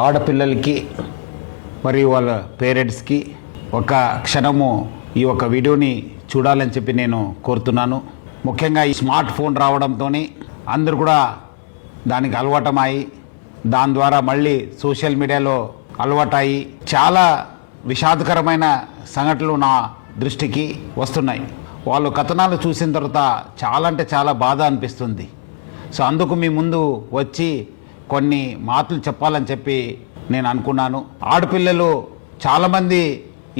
ఆడపిల్లలకి మరియు వాళ్ళ పేరెంట్స్కి ఒక క్షణము ఈ ఒక వీడియోని చూడాలని చెప్పి నేను కోరుతున్నాను. ముఖ్యంగా ఈ స్మార్ట్ ఫోన్ రావడంతో అందరూ కూడా దానికి అలవాటమై దాని ద్వారా మళ్ళీ సోషల్ మీడియాలో అలవాటయి చాలా విషాదకరమైన సంఘటనలు నా దృష్టికి వస్తున్నాయి. వాళ్ళు కథనాలు చూసిన తర్వాత చాలా అంటే చాలా బాధ అనిపిస్తుంది. సో అందుకు మీ ముందు వచ్చి కొన్ని మాటలు చెప్పాలని చెప్పి నేను అనుకున్నాను. ఆడపిల్లలు చాలామంది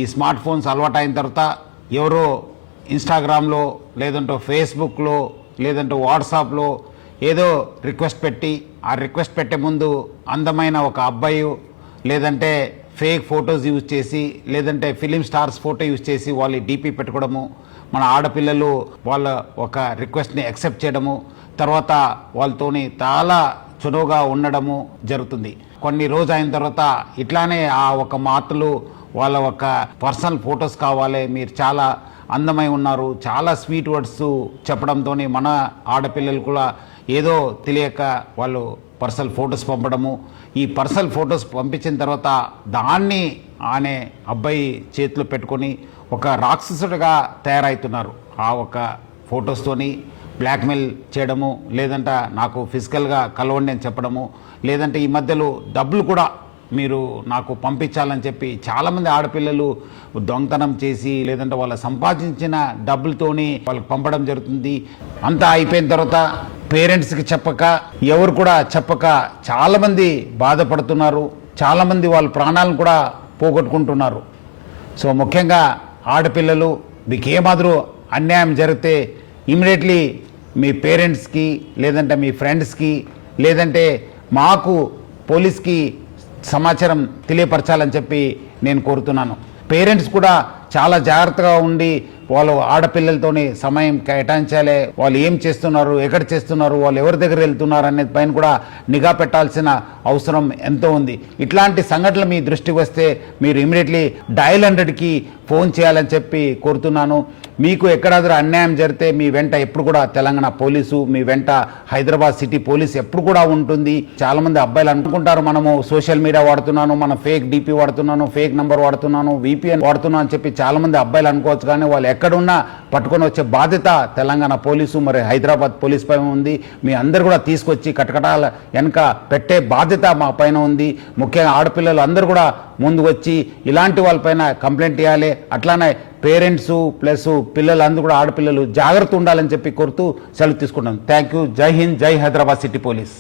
ఈ స్మార్ట్ ఫోన్స్ అలవాటు అయిన తర్వాత ఎవరో ఇన్స్టాగ్రామ్లో లేదంటే ఫేస్బుక్లో లేదంటే వాట్సాప్లో ఏదో రిక్వెస్ట్ పెట్టి ఆ రిక్వెస్ట్ పెట్టే ముందు అందమైన ఒక అబ్బాయి లేదంటే ఫేక్ ఫొటోస్ యూజ్ చేసి లేదంటే ఫిలిం స్టార్స్ ఫోటో యూజ్ చేసి వాళ్ళు డీపీ పెట్టుకోవడము, మన ఆడపిల్లలు వాళ్ళ ఒక రిక్వెస్ట్ని యాక్సెప్ట్ చేయడము, తర్వాత వాళ్ళతోని చాలా చురువుగా ఉండడము జరుగుతుంది. కొన్ని రోజు అయిన తర్వాత ఇట్లానే ఆ ఒక మాటలు వాళ్ళ ఒక పర్సనల్ ఫొటోస్ కావాలి, మీరు చాలా అందమై ఉన్నారు, చాలా స్వీట్ వర్డ్స్ చెప్పడంతో మన ఆడపిల్లలు కూడా ఏదో తెలియక వాళ్ళు పర్సనల్ ఫొటోస్ పంపడము. ఈ పర్సనల్ ఫొటోస్ పంపించిన తర్వాత దాన్ని ఆనే అబ్బాయి చేతిలో పెట్టుకొని ఒక రాక్షసుడిగా తయారవుతున్నారు. ఆ ఒక ఫొటోస్తోని బ్లాక్మెయిల్ చేయడము, లేదంటే నాకు ఫిజికల్గా కలవండి అని చెప్పడము, లేదంటే ఈ మధ్యలో డబ్బులు కూడా మీరు నాకు పంపించాలని చెప్పి చాలామంది ఆడపిల్లలు దొంగతనం చేసి లేదంటే వాళ్ళ సంపాదించిన డబ్బులతోని వాళ్ళకి పంపడం జరుగుతుంది. అంతా అయిపోయిన తర్వాత పేరెంట్స్కి చెప్పక ఎవరు కూడా చెప్పక చాలామంది బాధపడుతున్నారు, చాలామంది వాళ్ళ ప్రాణాలను కూడా పోగొట్టుకుంటున్నారు. సో ముఖ్యంగా ఆడపిల్లలు మీకు ఏమాదిరూ అన్యాయం జరిగితే ఇమీడియట్లీ మీ పేరెంట్స్కి లేదంటే మీ ఫ్రెండ్స్కి లేదంటే మాకు పోలీస్కి సమాచారం తెలియపరచాలని చెప్పి నేను కోరుతున్నాను. పేరెంట్స్ కూడా చాలా జాగ్రత్తగా ఉండి వాళ్ళు ఆడపిల్లలతోని సమయం కేటాయించాలి. వాళ్ళు ఏం చేస్తున్నారు, ఎక్కడ చేస్తున్నారు, వాళ్ళు ఎవరి దగ్గర వెళ్తున్నారు అనే పైన కూడా నిఘా పెట్టాల్సిన అవసరం ఎంతో ఉంది. ఇట్లాంటి సంఘటనలు మీ దృష్టికి వస్తే మీరు ఇమీడియట్లీ డయల్ 100కి ఫోన్ చేయాలని చెప్పి కోరుతున్నాను. మీకు ఎక్కడాದರೂ అన్యాయం జరిగితే మీ వెంట ఎప్పుడు కూడా తెలంగాణ పోలీసు, మీ వెంట హైదరాబాద్ సిటీ పోలీసు ఎప్పుడు కూడా ఉంటుంది. చాలామంది అబ్బాయిలు అనుకుంటారు మనము సోషల్ మీడియా వాడుతున్నాను, మనం ఫేక్ డీపీ వాడుతున్నాను, ఫేక్ నంబర్ వాడుతున్నాను, VPN వాడుతున్నాను అని చెప్పి చాలామంది అబ్బాయిలు అనుకోవచ్చు. కానీ వాళ్ళు ఎక్కడున్నా పట్టుకొని వచ్చే బాధ్యత తెలంగాణ పోలీసు మరి హైదరాబాద్ పోలీస్ పైన ఉంది. మీ అందరు కూడా తీసుకొచ్చి కటకటాల వెనక పెట్టే బాధ్యత మా పైన ఉంది. ముఖ్యంగా ఆడపిల్లలు అందరూ కూడా ముందు వచ్చి ఇలాంటి వాళ్ళపైన కంప్లైంట్ ఇవ్వాలి. అట్లానే పేరెంట్స్ ప్లస్ పిల్లలు అందరూ కూడా ఆడపిల్లలు జాగ్రత్త ఉండాలని చెప్పి కోరుతూ సెలవు తీసుకుంటాను. Thank you. జై హింద్, జై హైదరాబాద్ సిటీ పోలీస్.